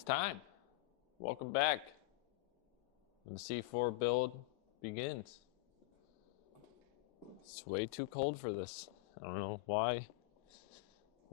It's time. Welcome back. The C4 build begins. It's way too cold for this. I don't know why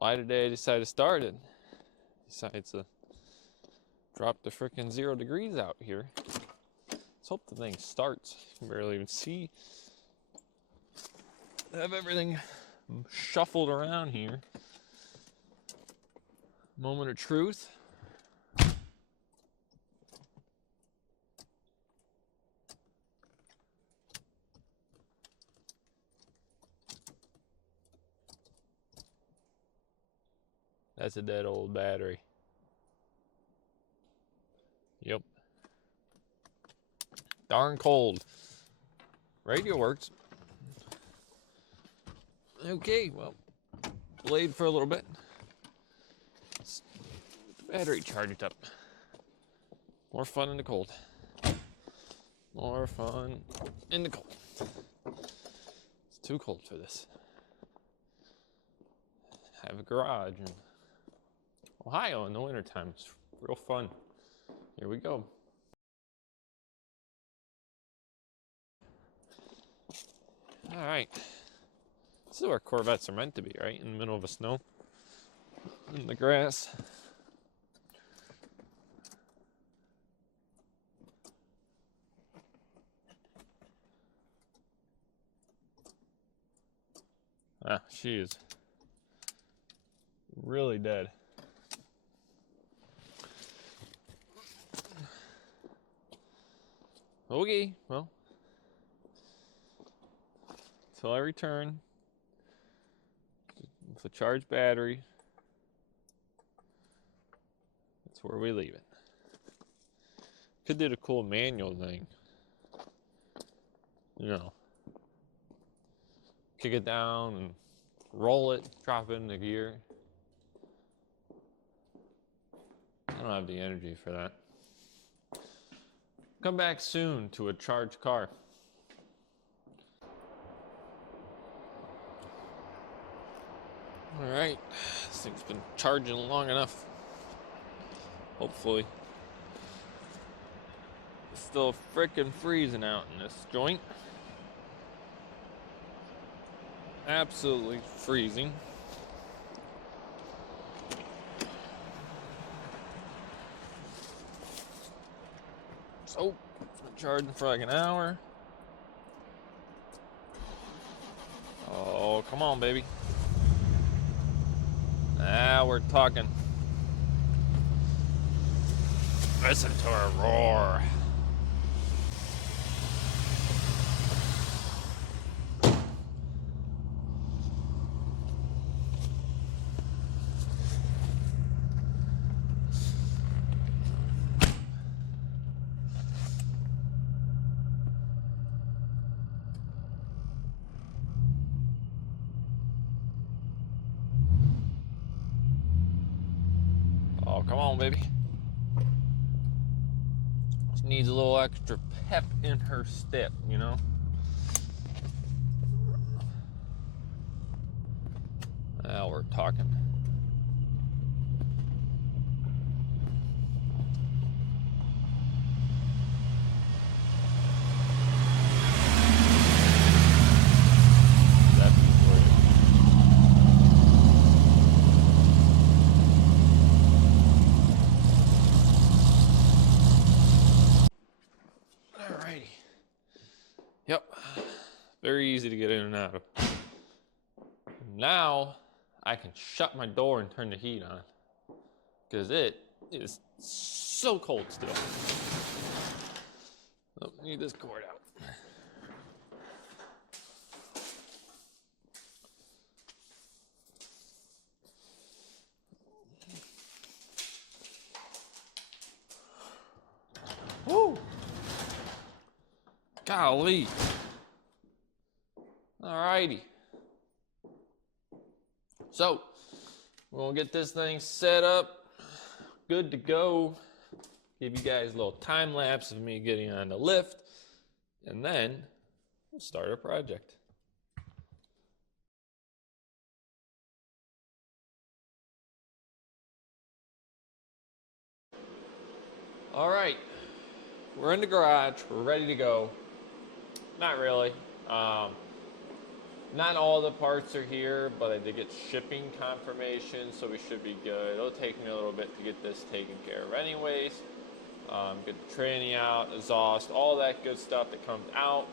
today I decided to start it. Decided to drop the frickin' 0 degrees out here. Let's hope the thing starts. You can barely even see. I have everything shuffled around here. Moment of truth. That's a dead old battery. Yep. Darn cold. Radio works. Okay, well, delayed for a little bit. Let's get the battery charged up. More fun in the cold. More fun in the cold. It's too cold for this. I have a garage in Ohio in the wintertime. It's real fun. Here we go. All right. This is where Corvettes are meant to be, right? In the middle of the snow. In the grass. Ah, she is really dead. Okay, well, until I return with a charged battery, that's where we leave it. Could do the cool manual thing. You know, kick it down and roll it, drop it in the gear. I don't have the energy for that. Come back soon to a charged car. All right, this thing's been charging long enough. Hopefully. It's still frickin' freezing out in this joint. Absolutely freezing. So, it's been charging for like an hour. Oh, come on, baby. Now we're talking. Listen to her roar. Oh, come on, baby. She needs a little extra pep in her step, you know? Now we're talking. Alrighty. Yep. Very easy to get in and out of. Now I can shut my door and turn the heat on because it is so cold still. Oh, need this cord out. Woo! Golly. Alrighty. So, we're gonna get this thing set up, good to go. Give you guys a little time lapse of me getting on the lift, and then we'll start our project. All right, we're in the garage. We're ready to go. Not really. Not all the parts are here, but I did get shipping confirmation, so we should be good. It'll take me a little bit to get this taken care of anyways. Get the tranny out, exhaust, all that good stuff that comes out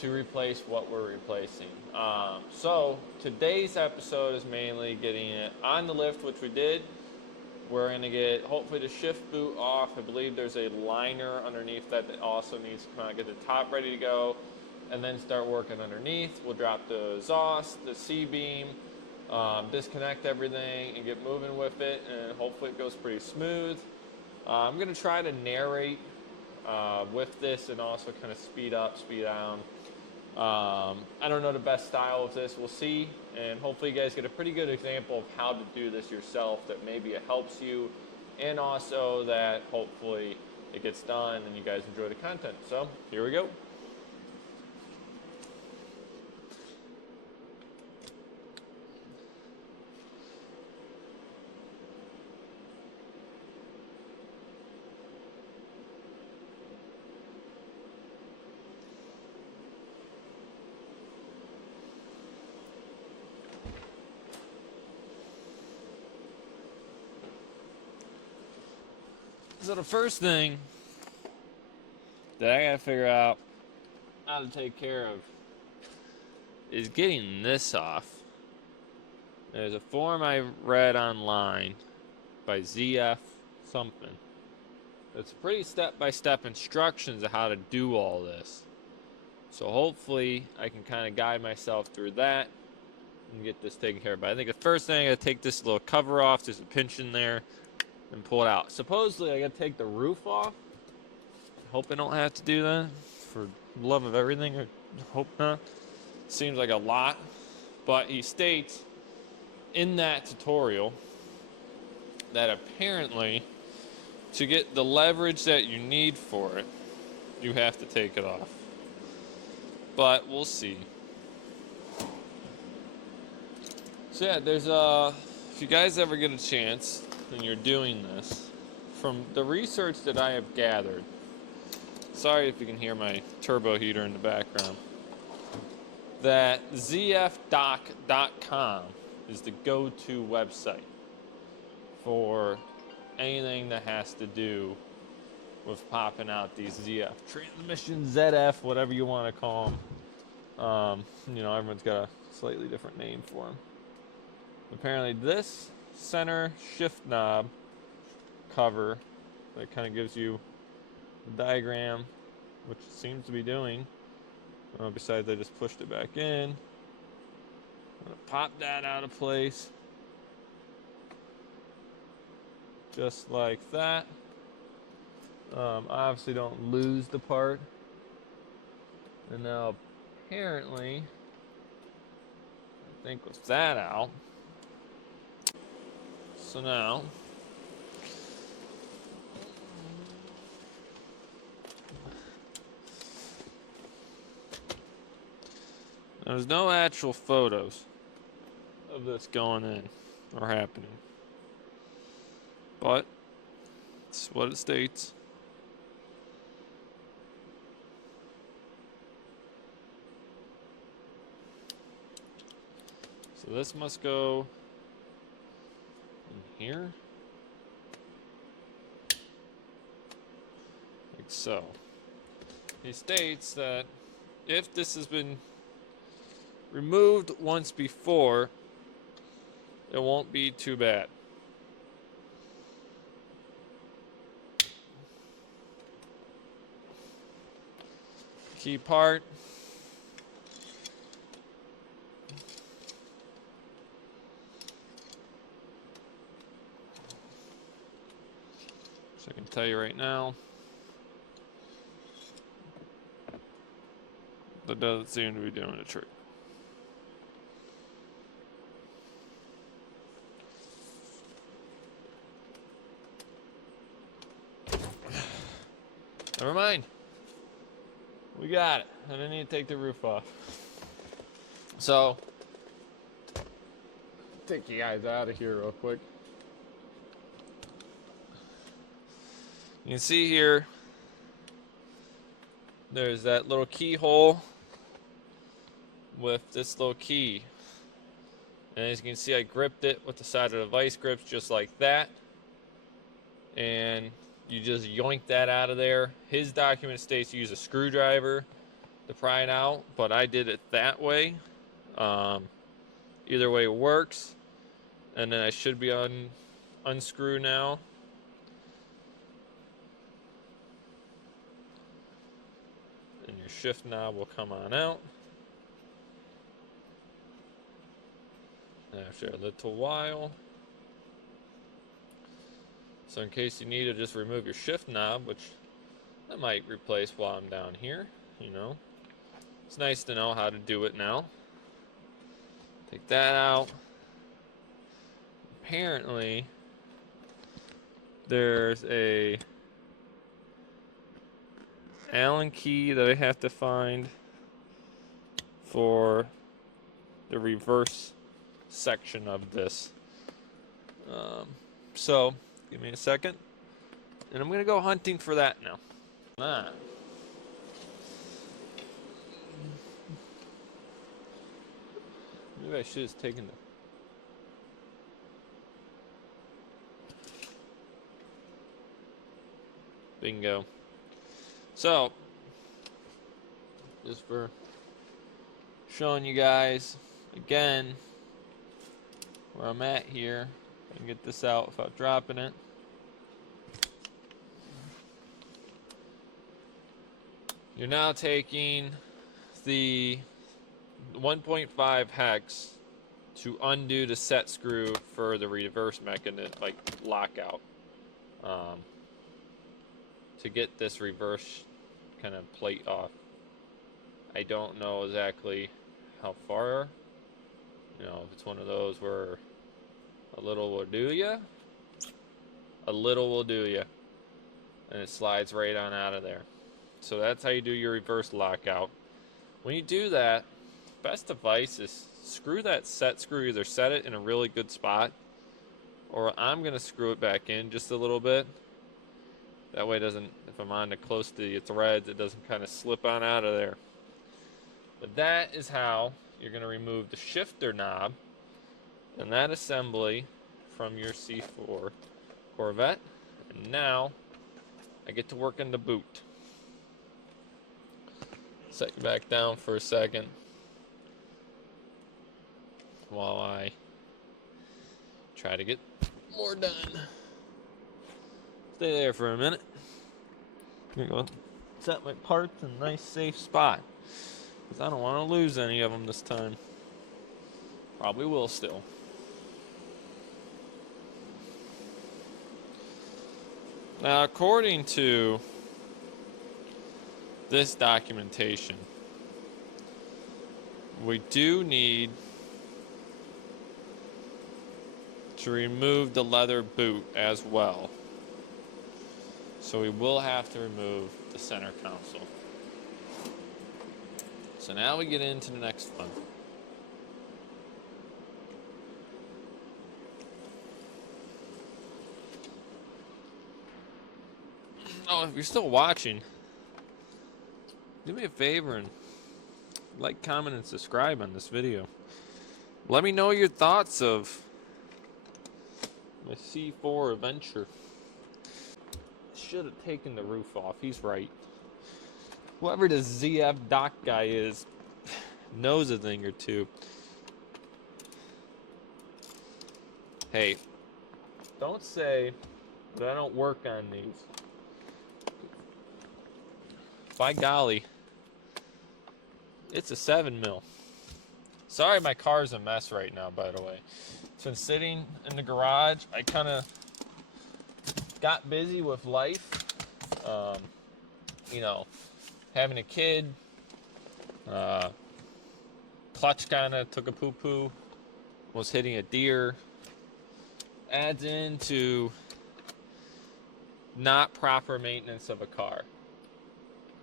to replace what we're replacing. So today's episode is mainly getting it on the lift, which we did. We're going to get, hopefully, the shift boot off. I believe there's a liner underneath that also needs to come out. Get the top ready to go, and then start working underneath. We'll drop the exhaust, the C-beam, disconnect everything, and get moving with it, and hopefully it goes pretty smooth. I'm going to try to narrate with this and also kind of speed up, speed down. I don't know the best style of this. We'll see, and hopefully you guys get a pretty good example of how to do this yourself, that maybe it helps you, and also that hopefully it gets done and you guys enjoy the content. So here we go. So the first thing that I gotta figure out how to take care of is getting this off. There's a form I read online by ZF something. It's pretty step-by-step instructions of how to do all this. So hopefully I can kind of guide myself through that and get this taken care of. But I think the first thing I gotta take this little cover off. There's a pinch in there. And pull it out. Supposedly, I gotta take the roof off. I hope I don't have to do that for love of everything. I hope not. Seems like a lot. But he states in that tutorial that apparently to get the leverage that you need for it, you have to take it off. But we'll see. So yeah, there's if you guys ever get a chance and you're doing this, from the research that I have gathered, sorry if you can hear my turbo heater in the background, that zfdoc.com is the go-to website for anything that has to do with popping out these ZF transmissions, ZF, whatever you want to call them. You know, everyone's got a slightly different name for them. Apparently this center shift knob cover that kind of gives you the diagram, which it seems to be doing. Besides, I just pushed it back in. I'm gonna pop that out of place, just like that. Obviously, don't lose the part. And now, apparently, I think with that out. So now, there's no actual photos of this going in or happening, but it's what it states. So this must go in here, like so. He states that if this has been removed once before, it won't be too bad. Key part. So I can tell you right now, that doesn't seem to be doing the trick. Never mind. We got it. I didn't need to take the roof off. So, take you guys out of here real quick. You can see here, there's that little keyhole with this little key. And as you can see, I gripped it with the side of the vice grips just like that. And you just yoink that out of there. His document states use a screwdriver to pry it out, but I did it that way. Either way works. And then I should be unscrew now. And your shift knob will come on out. After a little while. So in case you need to just remove your shift knob, which I might replace while I'm down here, you know. It's nice to know how to do it now. Take that out. Apparently, there's a Allen key that I have to find for the reverse section of this. So give me a second, and I'm gonna go hunting for that now. Maybe I should have taken the bingo. So just for showing you guys again where I'm at here. I can get this out without dropping it. You're now taking the 1.5 hex to undo the set screw for the reverse mechanism, like lockout, to get this reverse kind of plate off. I don't know exactly how far. You know, if it's one of those where a little will do ya, a little will do ya, and it slides right on out of there. So that's how you do your reverse lockout. When you do that, best advice is screw that set screw. Either set it in a really good spot, or I'm gonna screw it back in just a little bit. That way it doesn't, if I'm on it close to the threads, it doesn't kind of slip on out of there. But that is how you're gonna remove the shifter knob and that assembly from your C4 Corvette. And now I get to work on the boot. Set you back down for a second while I try to get more done. Stay there for a minute. I'm gonna go set my parts in a nice safe spot, because I don't want to lose any of them this time. Probably will still. Now, according to this documentation, we do need to remove the leather boot as well. So we will have to remove the center console. So now we get into the next one. Oh, if you're still watching, do me a favor and like, comment, and subscribe on this video. Let me know your thoughts of my C4 adventure. Should have taken the roof off. He's right. Whoever the ZF Doc guy is knows a thing or two. Hey, don't say that I don't work on these. By golly, it's a 7 mil. Sorry, my car's a mess right now, by the way. It's been sitting in the garage. I kind of got busy with life. You know, having a kid. Clutch kind of took a poo-poo. Was hitting a deer. Adds into not proper maintenance of a car.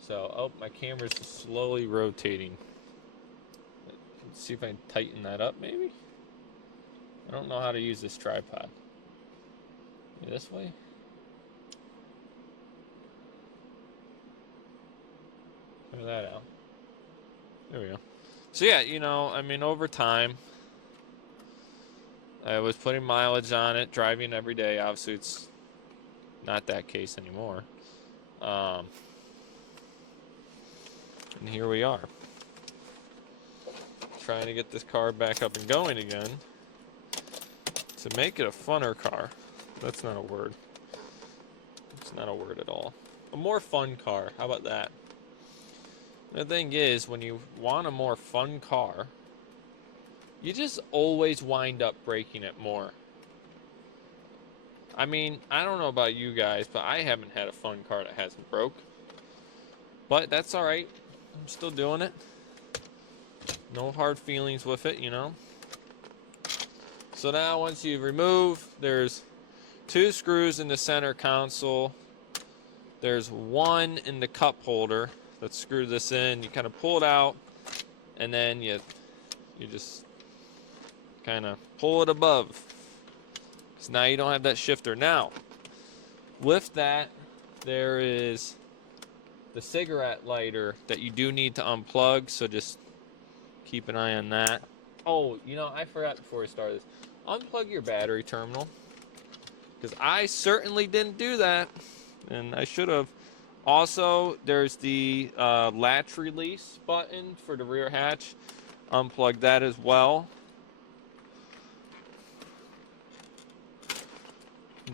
So, oh, my camera's slowly rotating. Let's see if I can tighten that up, maybe? I don't know how to use this tripod. This way? Figure that out. There we go. So yeah, you know, I mean, over time, I was putting mileage on it, driving every day. Obviously, it's not that case anymore. And here we are, trying to get this car back up and going again to make it a funner car. That's not a word. It's not a word at all. A more fun car. How about that? The thing is, when you want a more fun car, you just always wind up breaking it more. I mean, I don't know about you guys, but I haven't had a fun car that hasn't broke. But that's all right. I'm still doing it. No hard feelings with it, you know. So now once you remove, there's 2 screws in the center console. There's 1 in the cup holder. Let's screw this in. You kind of pull it out, and then you just kind of pull it above. So now you don't have that shifter. Now, with that, there is the cigarette lighter that you do need to unplug, so just keep an eye on that. Oh, you know, I forgot before we started this. Unplug your battery terminal, because I certainly didn't do that, and I should have. Also, there's the latch release button for the rear hatch. Unplug that as well.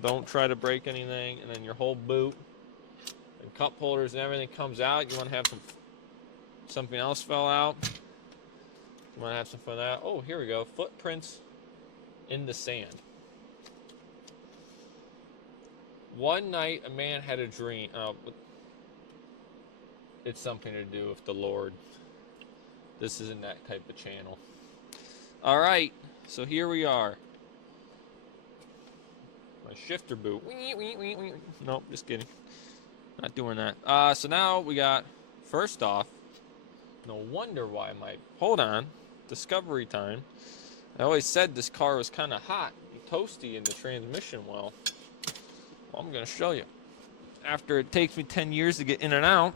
Don't try to break anything. And then your whole boot and cup holders and everything comes out. You want to have something else fell out. You want to have some fun with that. Oh, here we go. Footprints in the sand. One night, a man had a dream. It's something to do with the Lord. This isn't that type of channel. All right, so here we are. My shifter boot. Nope, just kidding. Not doing that. So now we got, first off, no wonder why hold on, discovery time. I always said this car was kind of hot and toasty in the transmission well. Well, I'm going to show you. After it takes me 10 years to get in and out,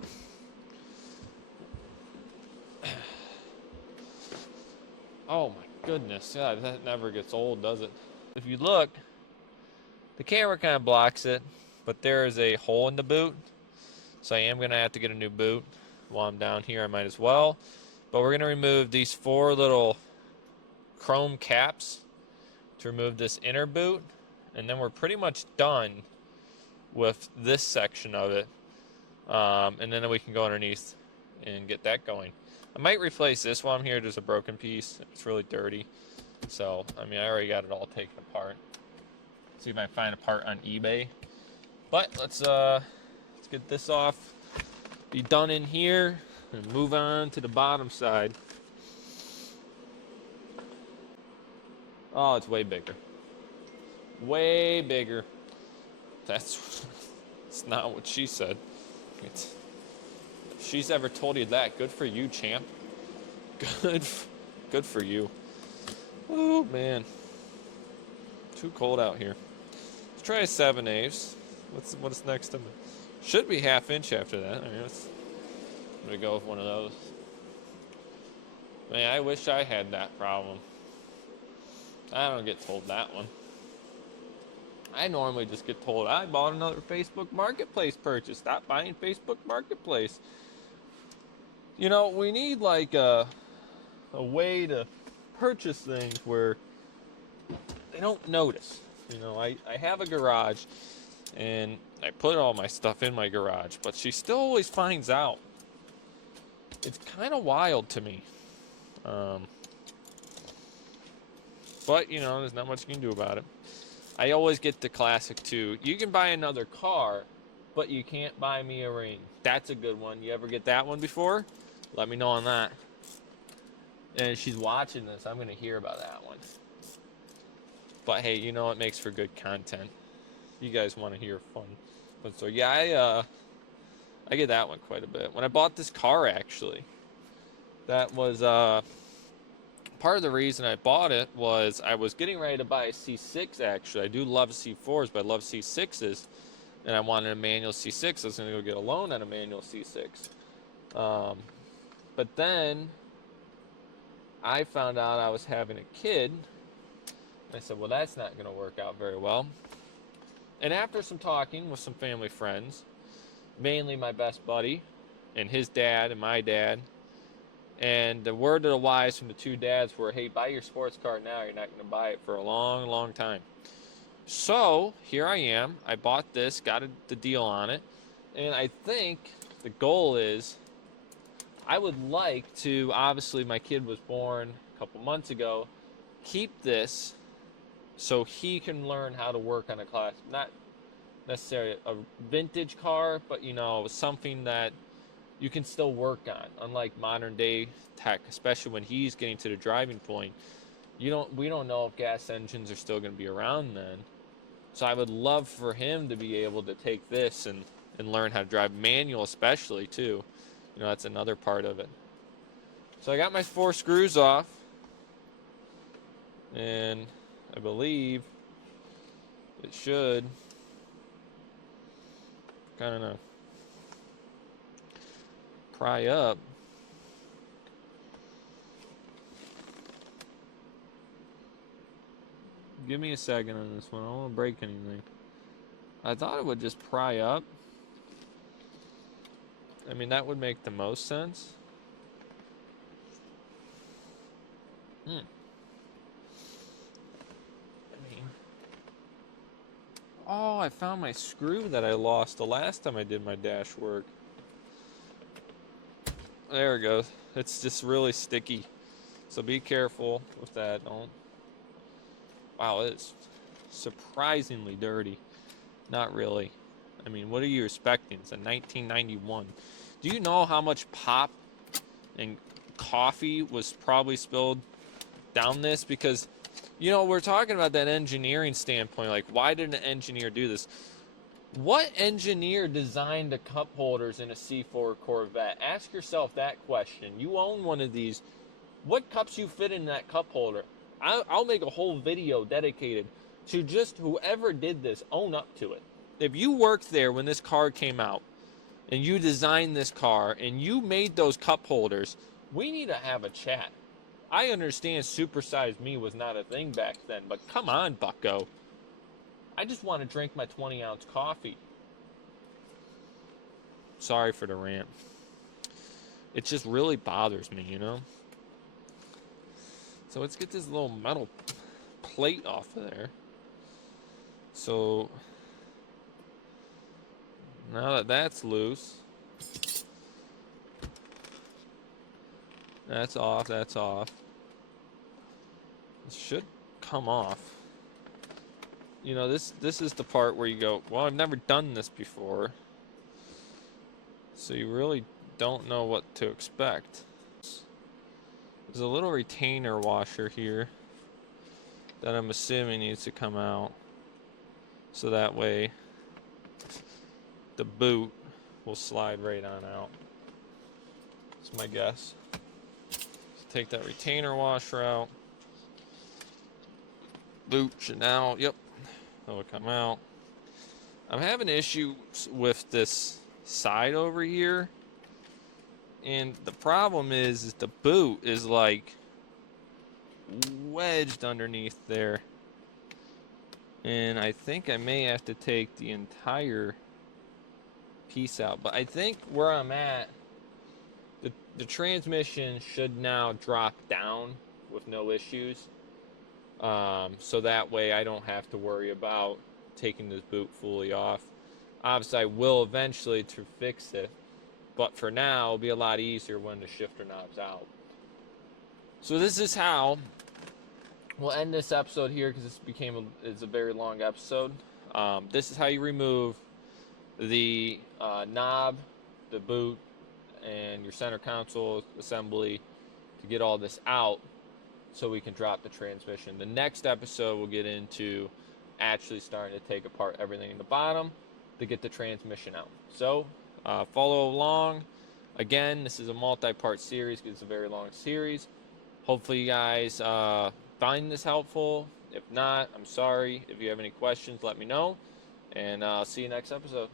oh my goodness, yeah, that never gets old, does it? If you look, the camera kind of blocks it, but there is a hole in the boot, so I am going to have to get a new boot. While I'm down here, I might as well. But we're going to remove these 4 little chrome caps to remove this inner boot, and then we're pretty much done with this section of it, and then we can go underneath and get that going. I might replace this while I'm here. There's a broken piece. It's really dirty. So, I mean, I already got it all taken apart. See if I can find a part on eBay. But let's get this off. Be done in here and move on to the bottom side. Oh, it's way bigger. Way bigger. That's not what she said. If she's ever told you that, good for you, champ. Good for you. Oh, man. Too cold out here. Let's try a 7/8. What's next to me? Should be 1/2 inch after that. I mean, I'm going to go with one of those. Man, I wish I had that problem. I don't get told that one. I normally just get told, I bought another Facebook Marketplace purchase. Stop buying Facebook Marketplace. You know, we need like a way to purchase things where they don't notice. You know, I have a garage, and I put all my stuff in my garage, but she still always finds out. It's kind of wild to me. But, you know, there's not much you can do about it. I always get the classic, too. You can buy another car, but you can't buy me a ring. That's a good one. You ever get that one before? Let me know on that. And if she's watching this, I'm going to hear about that one. But, hey, you know, it makes for good content. You guys want to hear fun. So, yeah, I get that one quite a bit. When I bought this car, actually, that was part of the reason I bought it was I was getting ready to buy a C6, actually. I do love C4s, but I love C6s. And I wanted a manual C6. I was going to go get a loan on a manual C6. But then I found out I was having a kid. I said, well, that's not going to work out very well. And after some talking with some family friends, mainly my best buddy and his dad and my dad, and the word of the wise from the two dads were, hey, buy your sports car now. You're not going to buy it for a long, long time. So here I am. I bought this, got the deal on it. And I think the goal is I would like to, obviously my kid was born a couple months ago, keep this so he can learn how to work on a class, not necessarily a vintage car, but something that you can still work on, unlike modern day tech, especially when he's getting to the driving point. We don't know if gas engines are still going to be around then. So I would love for him to be able to take this and learn how to drive manual, especially too. That's another part of it. So I got my 4 screws off, and I believe it should kind of pry up. Give me a second on this one. I don't want to break anything. I thought it would just pry up. I mean, that would make the most sense. Oh, I found my screw that I lost the last time I did my dash work. There it goes. It's just really sticky. So be careful with that. Don't. Wow, it's surprisingly dirty. Not really. I mean, what are you expecting? It's a 1991. Do you know how much pop and coffee was probably spilled down this? Because, we're talking about that engineering standpoint. Like, why did an engineer do this? What engineer designed the cup holders in a C4 Corvette? Ask yourself that question. You own one of these. What cups you fit in that cup holder? I'll make a whole video dedicated to just whoever did this. Own up to it. If you worked there when this car came out and you designed this car and you made those cup holders, we need to have a chat. I understand supersized me was not a thing back then, but come on, bucko. I just want to drink my 20-ounce coffee. Sorry for the rant. It just really bothers me, So let's get this little metal plate off of there. So now that that's loose, that's off, that's off. It should come off. This is the part where you go, well, I've never done this before. So you really don't know what to expect. There's a little retainer washer here that I'm assuming needs to come out. So that way the boot will slide right on out. That's my guess. So take that retainer washer out. Boot should now, yep, that will come out. I'm having issues with this side over here. And the problem is the boot is like wedged underneath there. And I think I may have to take the entire piece out. But I think where I'm at, the transmission should now drop down with no issues. So that way I don't have to worry about taking this boot fully off. Obviously I will eventually to fix it, but for now it'll be a lot easier when the shifter knob's out. So this is how we'll end this episode here, because this is a very long episode. This is how you remove the knob, the boot, and your center console assembly to get all this out so we can drop the transmission. The next episode we'll get into actually starting to take apart everything in the bottom to get the transmission out. So follow along. Again, this is a multi-part series because it's a very long series. Hopefully you guys find this helpful. If not, I'm sorry. If you have any questions, let me know. And I'll see you next episode.